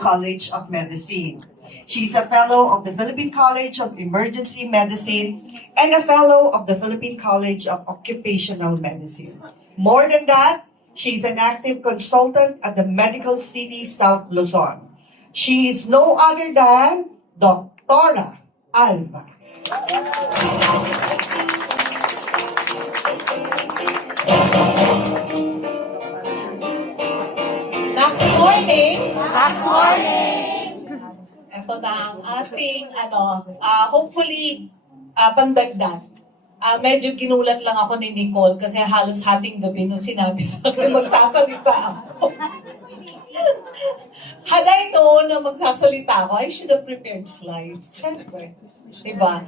College of Medicine. She's a fellow of the Philippine College of Emergency Medicine and a fellow of the Philippine College of Occupational Medicine. More than that, she's an active consultant at the Medical City South Luzon. She is no other than Dr. Alva. Next morning, Ito na ang ating, hopefully, pandagdag. Medyo ginulat lang ako ni Nicole kasi halos hating gabi nung sinabi sa akin magsasalita ako. Had I known na magsasalita ako, I should have prepared slides. Siyempre. Diba?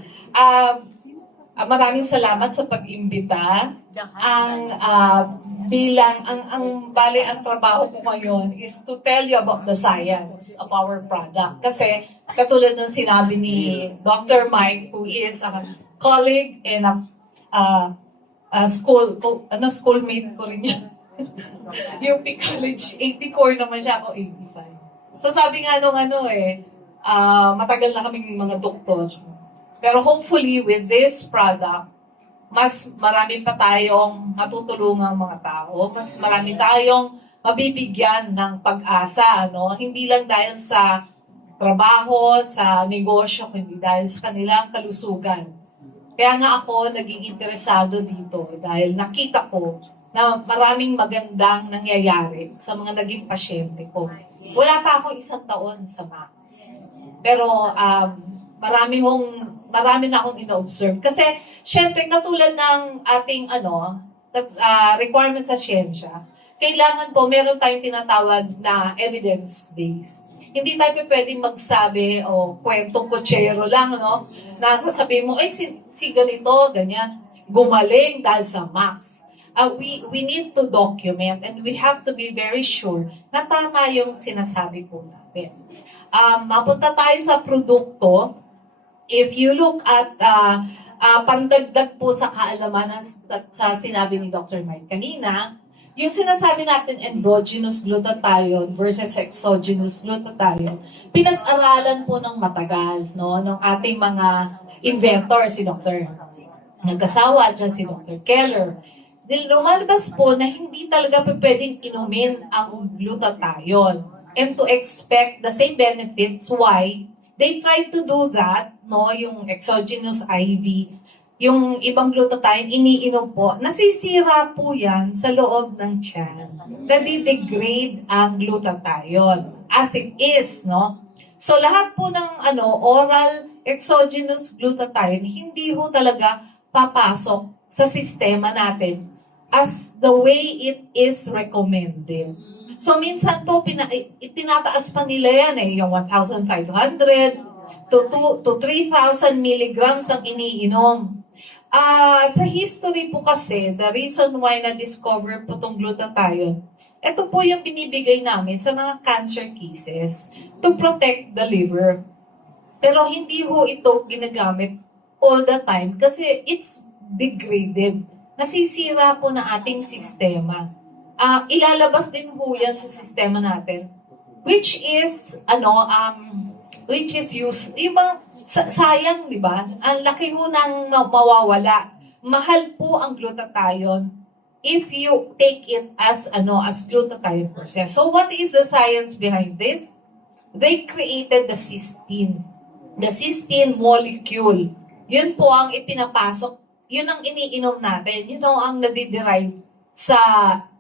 Maraming salamat sa pag-imbita. Bali, ang trabaho ko ngayon is to tell you about the science of our product. Kasi, katulad ng sinabi ni Dr. Mike, who is a colleague and schoolmate ko rin yan. UP College, 84 naman siya, ako 85. So sabi nga nung matagal na kaming mga doktor. Pero hopefully with this product, mas marami pa tayong matutulungang mga tao, mas marami tayong mabibigyan ng pag-asa, Hindi lang dahil sa trabaho, sa negosyo, kundi dahil sa kanilang kalusugan. Kaya nga ako naging interesado dito dahil nakita ko na maraming magandang nangyayari sa mga naging pasyente ko. Wala pa akong 1 taon sa Max. Pero marami na akong ino-observe. Kasi, syempre, katulad ng ating requirement sa siyensya, kailangan po meron tayong tinatawag na evidence-based. Hindi tayo pwedeng magsabi o kwentong kutsero lang, na sasabihin mo, si ganito, ganyan, gumaling dahil sa Max. We need to document and we have to be very sure na tama yung sinasabi po natin. Mapunta tayo sa produkto. If you look at pandagdag po sa kaalaman sa sinabi ni Dr. Mike kanina, yung sinasabi natin endogenous glutathione versus exogenous glutathione, pinag-aralan po ng matagal, ng ating mga inventor, si Dr. Nagkasawa, dyan si Dr. Keller. Lumalabas po na hindi talaga pwedeng inumin ang glutathione and to expect the same benefits. Why? They tried to do that, yung exogenous IV, yung ibang glutathione, iniinom po, nasisira po yan sa loob ng tiyan. Nadidegrade ang glutathione as it is, So lahat po ng oral exogenous glutathione, hindi ho talaga papasok sa sistema natin as the way it is recommended. So minsan po, tinataas pa nila yan yung 1,500 to 3,000 milligrams ang iniinom. Sa history po kasi, the reason why na-discover po itong glutathione, ito po yung binibigay namin sa mga cancer cases to protect the liver. Pero hindi ho ito ginagamit all the time kasi it's degraded. Nasisira po na ating sistema. Ilalabas din po yan sa sistema natin. Which is sayang, di ba? Ang laki ho ng mawawala. Mahal po ang glutathione if you take it as glutathione process. So what is the science behind this? They created the cysteine. The cysteine molecule. Yun po ang ipinapasok. Yun ang iniinom natin. Yun ang nadiderive sa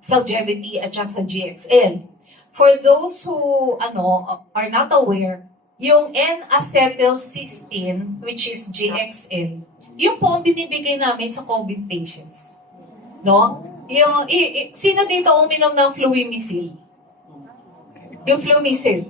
longevity at sa GXL. For those who are not aware, yung N-acetylcysteine, which is GXL, yun po ang binibigay namin sa COVID patients. Sino dito uminom ng Fluimicil? Yung Fluimicil.